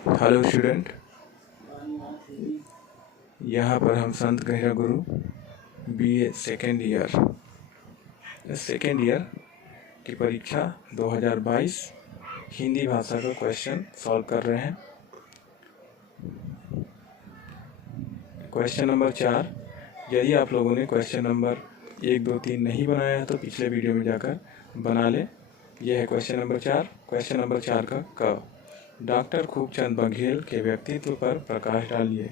Hello student, यहाँ पर हम संत गहिरा गुरु बीए सेकेंड ईयर की परीक्षा 2022 हिंदी भाषा का क्वेश्चन सॉल्व कर रहे हैं। Question number 4। यदि आप लोगों ने क्वेश्चन नंबर 1, 2, 3 नहीं बनाया है तो पिछले वीडियो में जाकर बना ले। यह है क्वेश्चन नंबर 4। क्वेश्चन नंबर 4 का क। डॉक्टर खूबचंद बघेल के व्यक्तित्व पर प्रकाश डालिए।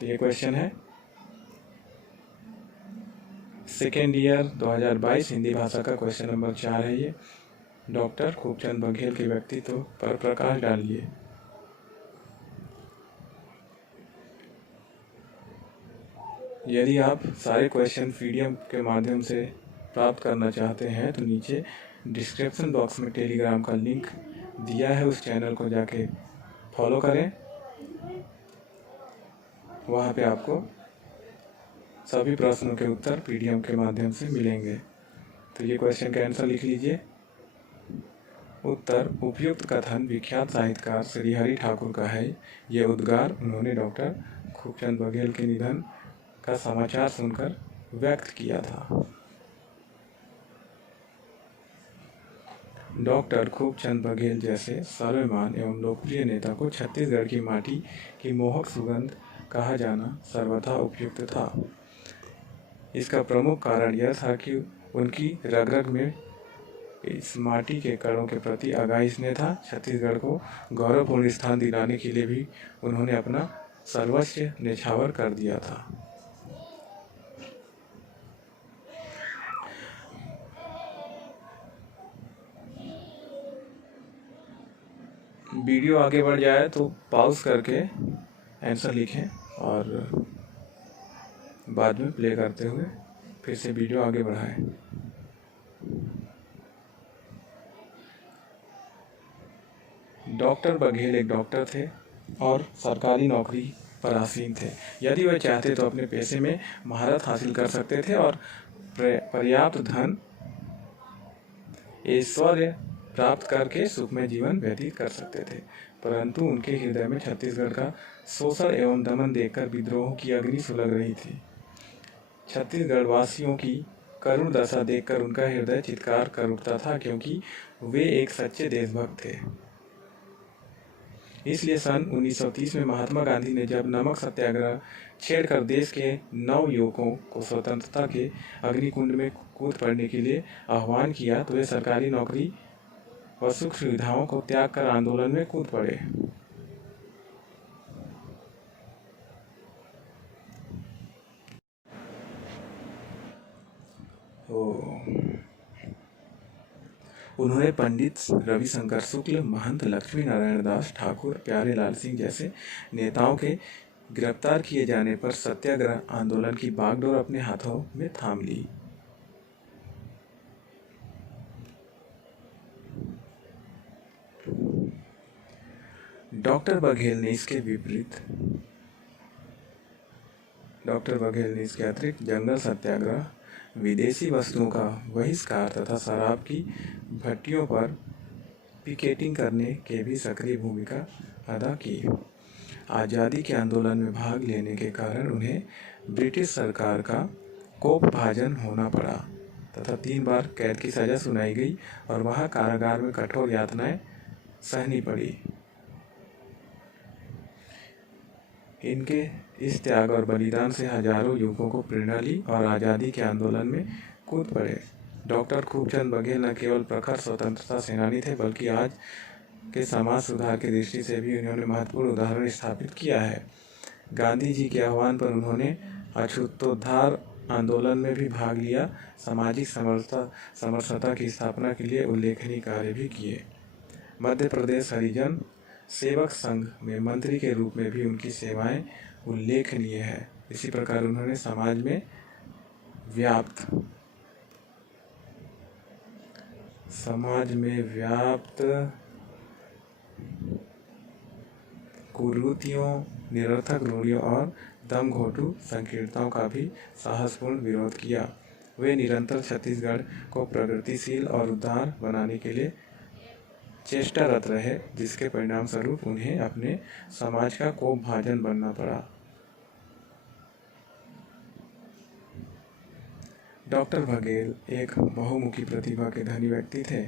तो ये क्वेश्चन है सेकेंड ईयर 2022 हिंदी भाषा का क्वेश्चन नंबर 4 है। ये डॉक्टर खूबचंद बघेल के व्यक्तित्व पर प्रकाश डालिए। यदि आप सारे क्वेश्चन पीडीएफ के माध्यम से प्राप्त करना चाहते हैं तो नीचे डिस्क्रिप्शन बॉक्स में टेलीग्राम का लिंक दिया है, उस चैनल को जाके फॉलो करें। वहाँ पे आपको सभी प्रश्नों के उत्तर पीडीएफ के माध्यम से मिलेंगे। तो ये क्वेश्चन का आंसर लिख लीजिए। उत्तर, उपयुक्त कथन विख्यात साहित्यकार श्री हरि ठाकुर का है। ये उद्गार उन्होंने डॉक्टर खूबचंद बघेल के निधन का समाचार सुनकर व्यक्त किया था। डॉक्टर खूबचंद बघेल जैसे सर्वमान्य एवं लोकप्रिय नेता को छत्तीसगढ़ की माटी की मोहक सुगंध कहा जाना सर्वथा उपयुक्त था। इसका प्रमुख कारण यह था कि उनकी रग-रग में इस माटी के कणों के प्रति अगाध स्नेह था। छत्तीसगढ़ को गौरवपूर्ण स्थान दिलाने के लिए भी उन्होंने अपना सर्वस्व न्यौछावर कर दिया था। वीडियो आगे बढ़ जाए तो पॉज करके आंसर लिखें और बाद में प्ले करते हुए फिर से वीडियो आगे बढ़ाएं। डॉक्टर बघेल एक डॉक्टर थे और सरकारी नौकरी पर आसीन थे। यदि वह चाहते तो अपने पेशे में महारत हासिल कर सकते थे और पर्याप्त धन ऐश्वर्य प्राप्त करके सुखमय जीवन व्यतीत कर सकते थे, परंतु उनके हृदय में छत्तीसगढ़ का शोषण एवं दमन देखकर विद्रोह की अग्नि सुलग रही थी। छत्तीसगढ़ वासियों की करुण दशा देखकर उनका हृदय चित्कार कर उठता था, क्योंकि वे एक सच्चे देशभक्त थे। इसलिए सन 1930 में महात्मा गांधी ने जब नमक सत्याग्रह छेड़कर देश के 9 युवकों को स्वतंत्रता के अग्निकुंड में कूद पड़ने के लिए आह्वान किया तो वे सरकारी नौकरी व सुख सुविधाओं को त्याग कर आंदोलन में कूद पड़े। उन्होंने पंडित रविशंकर शुक्ल, महंत लक्ष्मी नारायण दास ठाकुर, प्यारे लाल सिंह जैसे नेताओं के गिरफ्तार किए जाने पर सत्याग्रह आंदोलन की बागडोर अपने हाथों में थाम ली। डॉक्टर बघेल ने इसके अतिरिक्त जंगल सत्याग्रह, विदेशी वस्तुओं का बहिष्कार तथा शराब की भट्टियों पर पिकेटिंग करने के भी सक्रिय भूमिका अदा की। आज़ादी के आंदोलन में भाग लेने के कारण उन्हें ब्रिटिश सरकार का कोपभाजन होना पड़ा तथा 3 बार कैद की सजा सुनाई गई और वहां कारागार में कठोर यातनाएं सहनी पड़ी। इनके इस त्याग और बलिदान से हजारों युवकों को प्रेरणा ली और आज़ादी के आंदोलन में कूद पड़े। डॉक्टर खूबचंद बघेल न केवल प्रखर स्वतंत्रता सेनानी थे, बल्कि आज के समाज सुधार की दृष्टि से भी उन्होंने महत्वपूर्ण उदाहरण स्थापित किया है। गांधी जी के आह्वान पर उन्होंने अछूतोद्धार आंदोलन में भी भाग लिया। सामाजिक समरसता की स्थापना के लिए उल्लेखनीय कार्य भी किए। मध्य प्रदेश हरिजन सेवक संघ में मंत्री के रूप में भी उनकी सेवाएं उल्लेखनीय है। इसी प्रकार उन्होंने समाज में व्याप्त कुरीतियों, निरर्थक रूढ़ियों और दमघोटू संकीर्णताओं का भी साहसपूर्ण विरोध किया। वे निरंतर छत्तीसगढ़ को प्रगतिशील और उदार बनाने के लिए चेष्टारत रहे, जिसके परिणाम स्वरूप उन्हें अपने समाज का कोपभाजन बनना पड़ा। डॉक्टर बघेल एक बहुमुखी प्रतिभा के धनी व्यक्ति थे।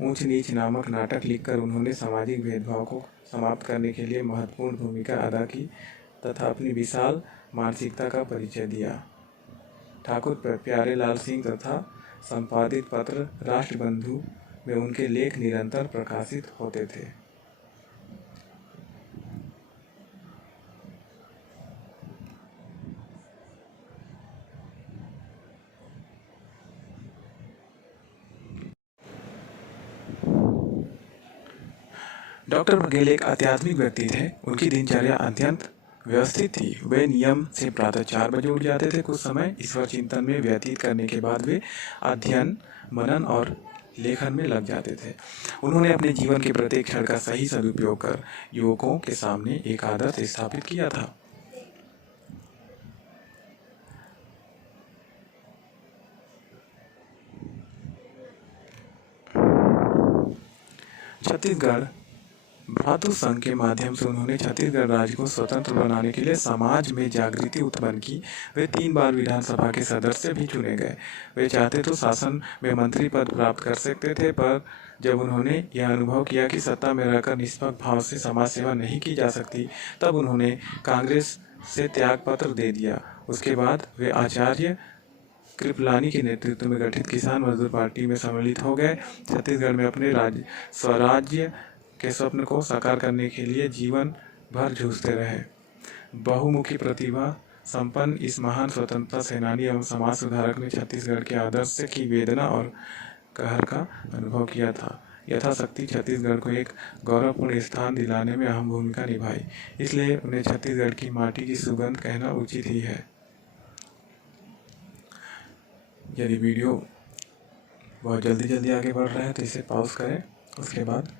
ऊंच नीच नामक नाटक लिखकर उन्होंने सामाजिक भेदभाव को समाप्त करने के लिए महत्वपूर्ण भूमिका अदा की तथा अपनी विशाल मानसिकता का परिचय दिया। ठाकुर प्यारेलाल सिंह तथा संपादित पत्र राष्ट्रबंधु में उनके लेख निरंतर प्रकाशित होते थे। डॉक्टर बघेल एक आध्यात्मिक व्यक्ति थे। उनकी दिनचर्या अत्यंत व्यवस्थित थी। वे नियम से प्रातः 4 बजे उठ जाते थे। कुछ समय ईश्वर चिंतन में व्यतीत करने के बाद वे अध्ययन, मनन और लेखन में लग जाते थे। उन्होंने अपने जीवन के प्रत्येक क्षण का सही सदुपयोग कर युवकों के सामने एक आदर्श स्थापित किया था। छत्तीसगढ़ भ्रातृ संघ के माध्यम से उन्होंने छत्तीसगढ़ राज्य को स्वतंत्र बनाने के लिए समाज में जागृति उत्पन्न की। वे 3 बार विधानसभा के सदस्य भी चुने गए। वे चाहते तो शासन में मंत्री पद प्राप्त कर सकते थे, पर जब उन्होंने यह अनुभव किया कि सत्ता में रहकर निष्पक्ष भाव से समाज सेवा नहीं की जा सकती, तब उन्होंने कांग्रेस से त्यागपत्र दे दिया। उसके बाद वे आचार्य कृपलानी के नेतृत्व में गठित किसान मजदूर पार्टी में सम्मिलित हो गए। छत्तीसगढ़ में अपने स्वराज्य के स्वप्न को साकार करने के लिए जीवन भर जूझते रहे। बहुमुखी प्रतिभा संपन्न इस महान स्वतंत्रता सेनानी एवं समाज सुधारक ने छत्तीसगढ़ के आदर्श की वेदना और कहर का अनुभव किया था। यथाशक्ति छत्तीसगढ़ को एक गौरवपूर्ण स्थान दिलाने में अहम भूमिका निभाई। इसलिए उन्हें छत्तीसगढ़ की माटी की सुगंध कहना उचित ही है। यदि वीडियो बहुत जल्दी आगे बढ़ रहा है तो इसे पॉज करें, उसके बाद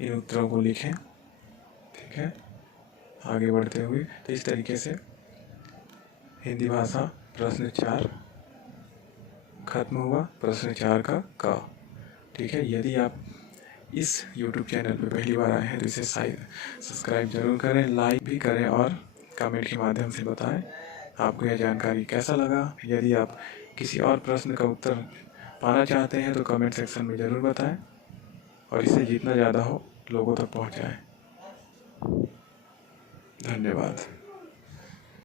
इन उत्तरों को लिखें। ठीक है, आगे बढ़ते हुए तो इस तरीके से हिंदी भाषा प्रश्न 4 खत्म हुआ। प्रश्न 4 का क। ठीक है, यदि आप इस YouTube चैनल पर पहली बार आए हैं तो इसे सब्सक्राइब जरूर करें, लाइक भी करें और कमेंट के माध्यम से बताएं आपको यह जानकारी कैसा लगा। यदि आप किसी और प्रश्न का उत्तर पाना चाहते हैं तो कमेंट सेक्शन में ज़रूर बताएं और इसे जितना ज़्यादा हो लोगों तक पहुंचाएं। धन्यवाद।